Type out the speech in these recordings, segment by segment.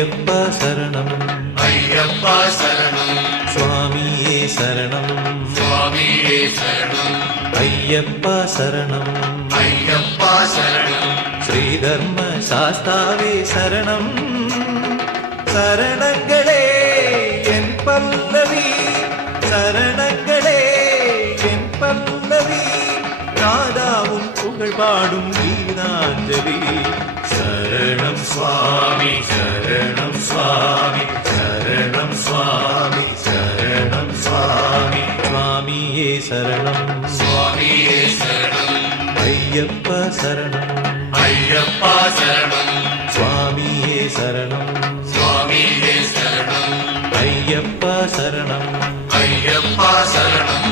ஐயப்பா சரணம் ஐயப்பா சரணம் சுவாமியே சரணம் சுவாமியே சரணம் ஐயப்பா சரணம் ஐயப்பா சரணம் ஸ்ரீதர்ம சாஸ்தாவே சரணம் சரணங்களே என் பல்லவி சரணங்களே என் பல்லவி நாதாவும் புகழ் பாடும் கீதாஞ்சலி சரணம் சுவாமி சரணம் சுவாமி சரணம் சுவாமி சரணம் சுவாமி சுவாமியே சரணம் சுவாமியே சரணம் ஐயப்பா சரணம் ஐயப்பா சரணம் சுவாமியே சரணம் சுவாமியே சரணம் ஐயப்பா சரணம் ஐயப்பா சரணம்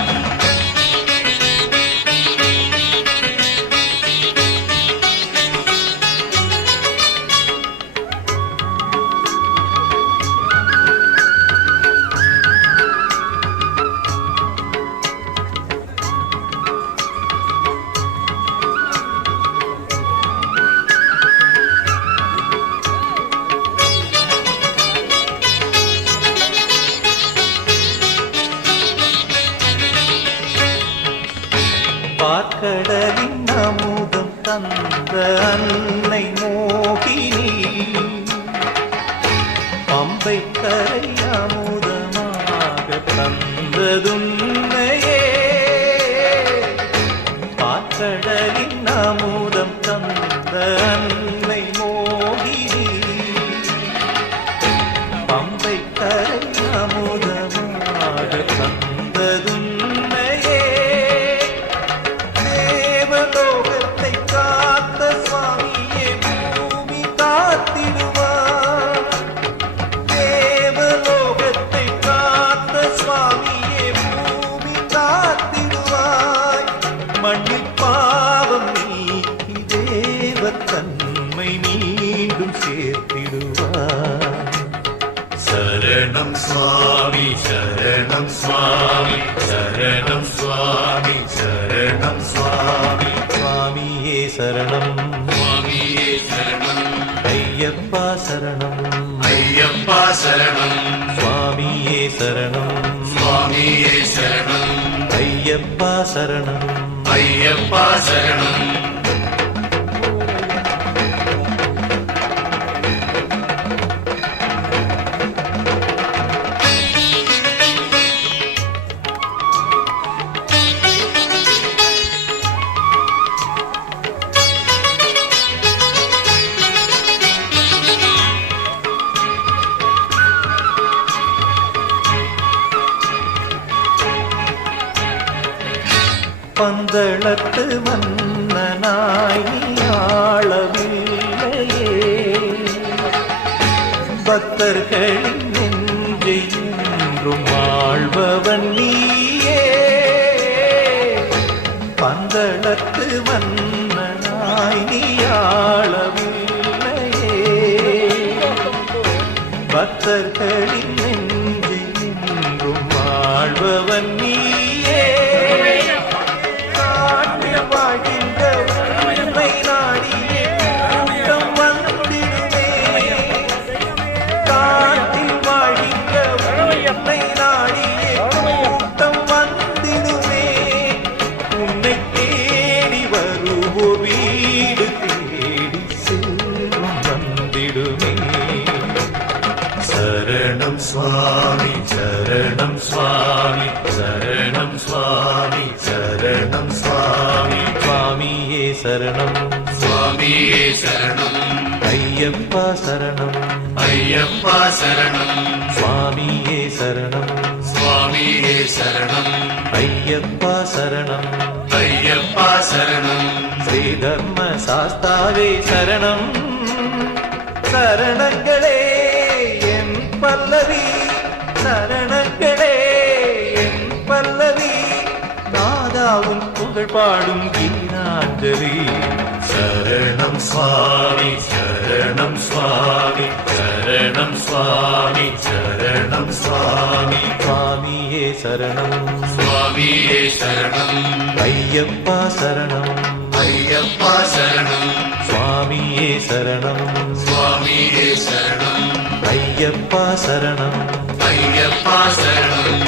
பார்க்கடலின் அமுதம் தந்த அன்னை மோகினி பம்பை கரை அமுதமாக தந்ததுன்னையே பார்க்கடலின் அமுதம் தந்த அன்னை மோகினி பம்பை கரை அமுதமாக தந்ததுன்னையே தேவலோகத்தை காத்த சுவாமியே பூமி காத்திடுவார் தேவலோகத்தை காத்த சுவாமியே பூமி காத்திடுவாய் மண்ணில் பாவம் நீக்கி தேவத்தன்மை மீண்டும் சேர்த்திடுவார் சரணம் சுவாமி சரணம் சுவாமி சரணம் சுவாமி சரணம் சுவாமி சுவாமியே சரணம் சுவாமியே சரணம் ஐயப்பா சரணம் ஐயப்பா சரணம் சுவாமியே சரணம் சுவாமியே சரணம் ஐயப்பா சரணம் ஐயப்பா சரணம் பந்தளத்து மன்னனாய் நீ ஆளவில்லையே பக்தர்களின் நெஞ்சை என்றும் ஆள்பவன் நீயே பந்தளத்து மன்னனாய் நீ ஆளவில்லையே பக்தர்களின் நெஞ்சை என்றும் ஆள்பவன் நீயே வாழ்கின்ற உண்மை நாடியே கூட்டம் வந்திடுமே காட்டில் வாழ்கின்ற உண்மை நாடியே கூட்டம் வந்திடுமே உன்னை தேடி வருவோர் வீடு தேடி செல்வம் வந்திடுமே சரணம் சுவாமி சரணம் சுவாமி சரணம் சுவாமி சரணம் சுவாமி சுவாமியே சரணம் சுவாமியே சரணம் ஐயப்பா சரணம் ஐயப்பா சரணம் சுவாமியே சரணம் சுவாமியே சரணம் ஐயப்பா சரணம் ஐயப்பா சரணம் ஸ்ரீதர்ம சாஸ்தாவே சரணம் சரணங்களே என் பல்லவி சரணங்களே என் பல்லவி நாதாவும் புகழ் பாடும் கீதாஞ்சலி சரணம் சுவாமி சரணம் சுவாமி சரணம் சுவாமி சரணம் சுவாமி சுவாமியே சரணம் சுவாமியே சரணம் ஐயப்பா சரணம் ஐயப்பா சரணம் சுவாமியே சரணம் சுவாமியே சரணம் ஐயப்பா சரணம் ஐயப்பா சரணம்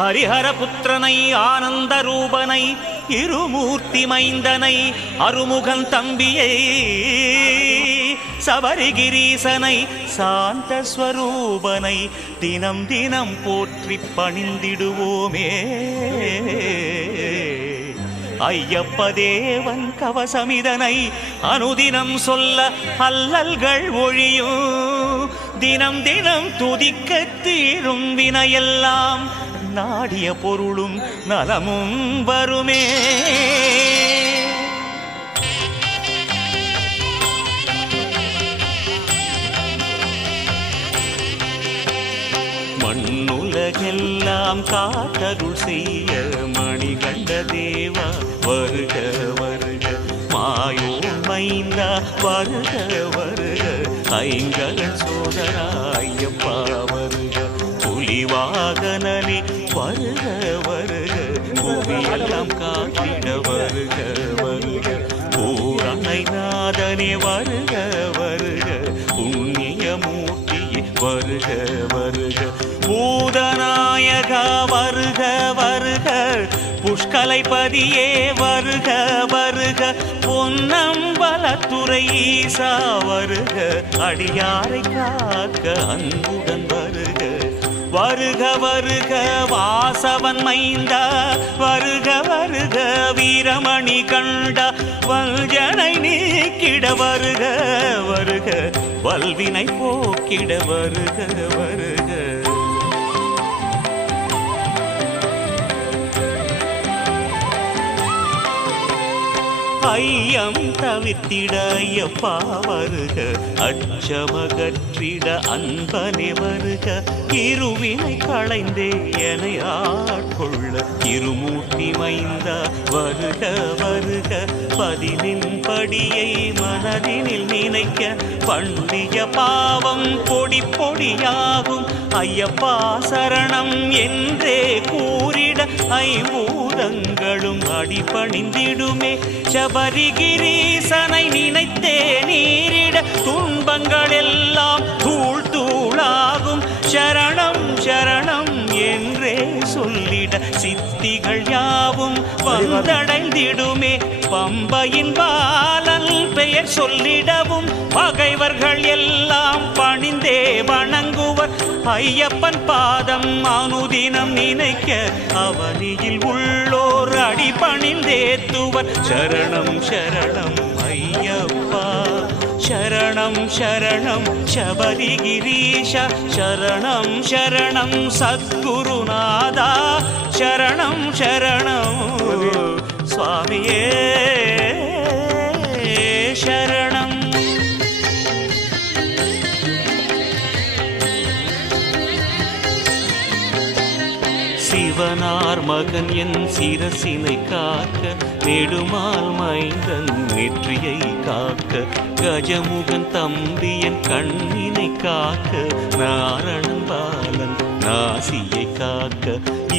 ஹரிஹர புத்திரனை ஆனந்த ரூபனை இருமூர்த்தி மைந்தனை அருமுகன் தம்பியை சபரிகிரீசனை சாந்த ஸ்வரூபனை தினம் தினம் போற்றி பணிந்திடுவோமே. ஐயப்ப தேவன் கவசமிதனை அனுதினம் சொல்ல அல்லல்கள் ஒழியும். தினம் தினம் துதிக்க தீரும் வினையெல்லாம் நாடிய பொருளும் நலமும் வருமே. மண்ணுலகெல்லாம் காத்தருள் செய்ய மணிகண்ட தேவா வருக வருக. மாயோன் மைந்தா வருக வருக. ஐங்கரன் சோதரா ஐயப்பா வருக. புலிவாகனனே வருக வருக. புவியெல்லாம் காத்திட வருக வருக. பூரணை நாதனே வருக வருக. புண்ணிய மூர்த்தியே வருக வருக. பூதநாயகா வருக வருக. புஷ்கலைபதியே வருக வருக. பொன்னம்பலத்துறை ஈசா வருக. அடியாரை காக்க அன்புடன் வருக வருக வருக. வாசவன் மைந்தா வருக வருக. வீரமணி கண்டா வல்ஜனை நீக்கிட வருக வருக. வல்வினை போக்கிட வருக வருக. ஐயம் தவிர்த்திட ஐயப்பா வருக. அச்சமகற்றிட அன்பனே வருக. இருவினை களைந்தே என ஆட்கொள்ள இருமூர்த்தி மைந்தா வருக வருக. பதினின் படியை மனதினில் நினைக்க பண்ணிய பாவம் பொடி பொடியாகும். ஐயப்பா சரணம் என்றே கூறிட ஐம்பூதங்களும் அடிபணிந்திடுமே. சபரிகிரீசனை நினைத்தே நீரிட துன்பங்கள் எல்லாம் தூள் தூளாகும். சரணம் சரணம் என்றே சொல்லிட சித்திகள் யாவும் வந்தடைந்திடுமே. பம்பையின் பாலன் பெயர் சொல்லிடவும் பகைவர்கள் எல்லாம் பணிந்தே வணங்குவர். ஐயப்பன் பாதம் அனுதினம் நினைக்க அவனியில் உள்ளோர் அடி பணிந்தேத்துவர். சரணம் சரணம் ஐயப்பா, சரணம் சரணம் சபரிகிரீஷ, சரணம் சரணம் சத்குருநாதா, சரணம் சரணம் சுவாமியே சரணம். சிவனார் மகன் என் சிரசினை காக்க, நெடுமால் மைந்தன் நெற்றியை காக்க, கஜமுகன் தம்பி என் கண்ணினை காக்க, நாரணன் பாலன் நாசியை காக்க,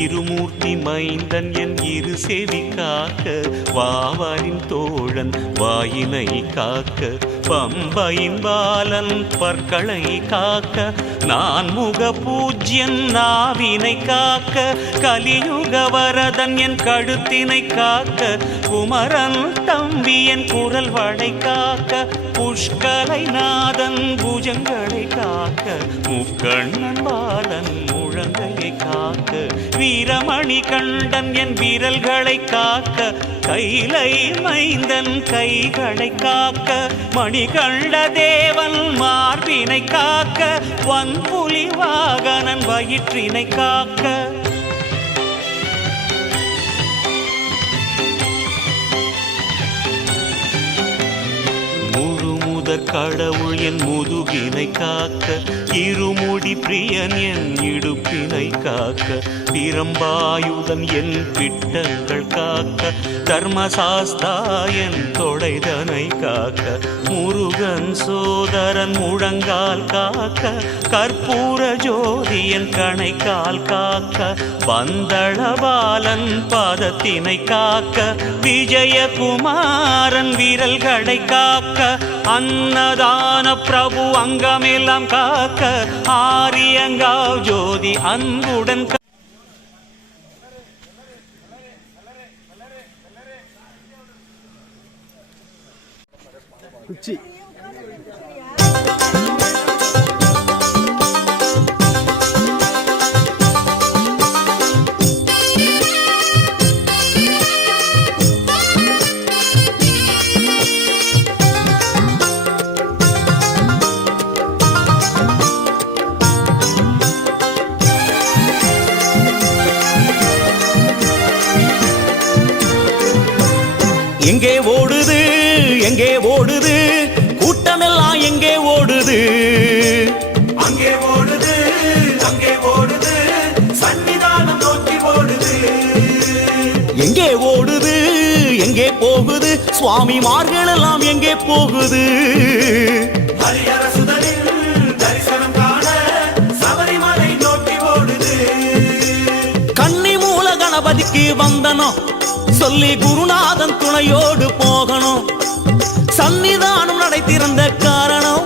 இருமூர்த்தி மைந்தன் என் இரு செவி காக்க, வாவரின் தோழன் வாயினை காக்க, பம்பையின் பாலன் பற்களை காக்க, நான் முக பூஜ்யன் நாவினை காக்க, கலியுக வரதன் என் கழுத்தினை காக்க, குமரன் தம்பி என் குரல் வளை காக்க, புஷ்கலை நாதன் புஜங்களை காக்க, முக்கண்ணன் பாலன் முழங்கையை காக்க, வீரமணி கண்டன் என் விரல்களை காக்க, கைலை மைந்தன் கைகளை காக்க, மணிகண்ட தேவன் மார்பினை காக்க, வன்புலி வாகனன் வயிற்றினை காக்க. கடவுள் என் முதுகினை காக்க, இருமுடி பிரியன் என் இடுப்பினை காக்க, பிரம்பாயுதன் என் பிட்டங்கள் காக்க, தர்மசாஸ்தா என் தொடைதனை காக்க, முருகன் சோதரன் முழங்கால் காக்க, கற்பூர ஜோதி என் கணைக்கால் காக்க, பந்தளபாலன் பாதத்தினை காக்க, விஜயகுமாரன் விரல்களை காக்க, அன்னதான பிரபு அங்கமெல்லாம் காக்க, ஆரியங்காவ் ஜோதி அன்புடன் குச்சி எங்கே ஓடுது எங்கே ஓடுது கூட்டமெல்லாம் எங்கே ஓடுது, அங்கே ஓடுது அங்கே ஓடுது சன்னிதானம் நோக்கி ஓடுது. எங்கே ஓடுது எங்கே போகுது சுவாமிமார்கள் எல்லாம் எங்கே போகுது, ஹரிஹர சுதனின் தரிசனம் காண சபரிமலை நோக்கி ஓடுது. கன்னி மூல கணபதிக்கு வந்தனம் சொல்லி குருநாதன் துணையோடு போகணும், சன்னிதானம் நடை திறந்த காரணம்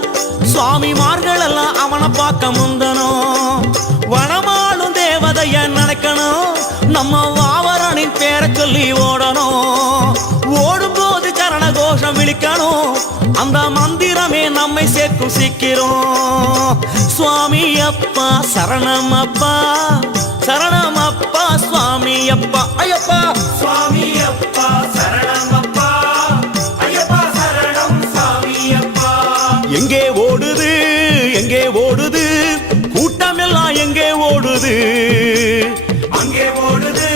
சுவாமிமார்கள் எல்லாம் அவனை பார்க்க முந்தனும், வனமாளும் தேவதைய நினைக்கணும், நம்ம வாவரனின் பேரை சொல்லி ஓடணும், ஓடும்போது சரண கோஷம் விழிக்கணும், அந்த மந்திரமே நம்மை சேர்க்கும் சீக்கிரம். சுவாமி அப்பா சரணம் அப்பா சரணம் அப்பா சுவாமி அப்பா ஐயப்பா, சுவாமி அப்பா சரணம் அப்பா ஐயப்பா சரணம் சுவாமி அப்பா. எங்கே ஓடுது எங்கே ஓடுது கூட்டமெல்லாம் எங்கே ஓடுது, அங்கே ஓடுது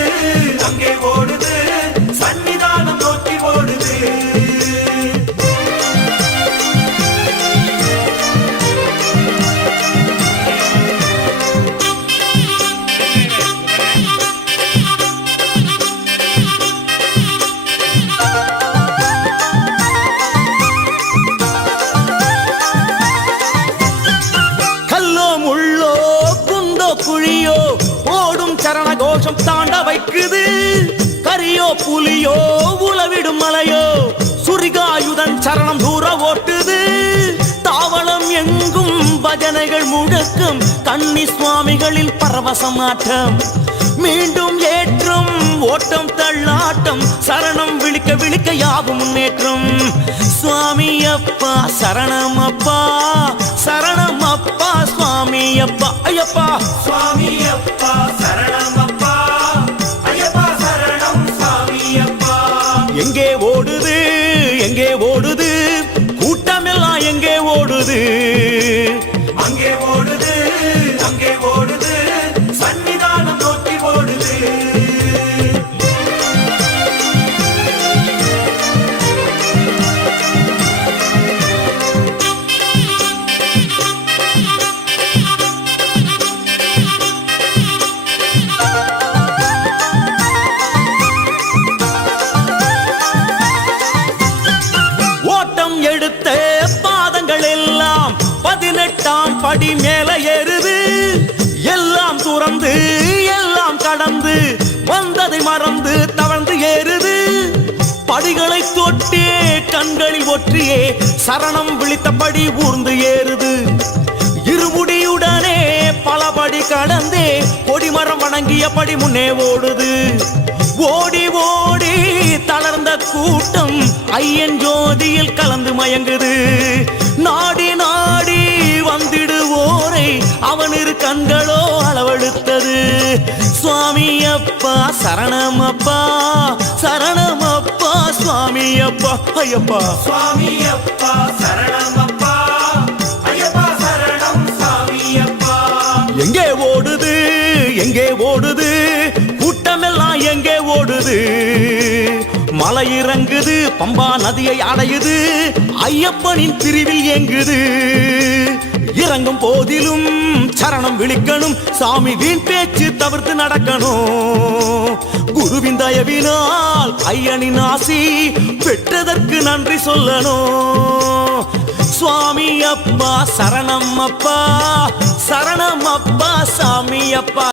அங்கே ஓடுது சன்னிதானம் நோக்கி ஓடுது. சரண கோஷம் தாண்ட வைக்குது, கரியோ புலியோ உளவிடும் மலையோ சுரிகாயுதன் சரணம் தூர ஓட்டுது, தாவளம் எங்கும் பஜனைகள் முழக்கம் கன்னி சுவாமிகளில் பரவசமாட்டம், மீண்டும் ஏற்றம் ஓட்டம் தள்ளாட்டம் சரணம் விழிக்க விழிக்க யாவும் முன்னேற்றம் சுவாமி அப்பா சரணம் அப்பா சரணம் அப்பா சுவாமி அப்பா ஐயப்பா சுவாமி அப்பா சரணம் அப்பா ஐயப்பா சரணம் சாமி அப்பா எங்கே ஓடுது கூட்டமெல்லாம் எங்கே ஓடுது அங்கே ஓடுது சன்னிதானம் நோக்கி ஓடுது ஓட்டம் எடுத்த பாதங்கள் எல்லாம் 18ஆம் படி மேல ஏறுது எல்லாம் துறந்து எல்லாம் கடந்து வந்ததை மறந்து தவழ்ந்து ஏறுது படிகளை தொட்டே கண்களில் ஒற்றியே சரணம் விழித்தபடி ஊர்ந்து ஏறுது இருமுடியுடனே பலபடி கடந்தே கொடிமரம் வணங்கியபடி முன்னே ஓடுது ஓடி ஓடி தளர்ந்த கூட்டம் ஐயன் ஜோதியில் கலந்து மயங்குது நாடி நாடி வந்திடுவோரை அவன் இரு கண்களோ அளவெடுத்தது சுவாமி அப்பா சரணம் அப்பா சரணம் அப்பா சுவாமி அப்பா ஐயப்பா சுவாமி அப்பா சரணம் அப்பா ஐயப்பா சரணம் சாமி அப்பா எங்கே ஓடுது கூட்டமெல்லாம் எங்கே ஓடுது மலை இறங்குது பம்பா நதியை அடையுது ஐயப்பனின் பிரிவில் எங்குது இறங்கும் போதிலும் சரணம் விழிக்கணும் சாமி வீண் பேச்சு தவிர்த்து நடக்கணும் குருவின் தயவினால் ஐயனின் ஆசி பெற்றதற்கு நன்றி சொல்லணும் சுவாமி அப்பா சரணம் அப்பா சாமி அப்பா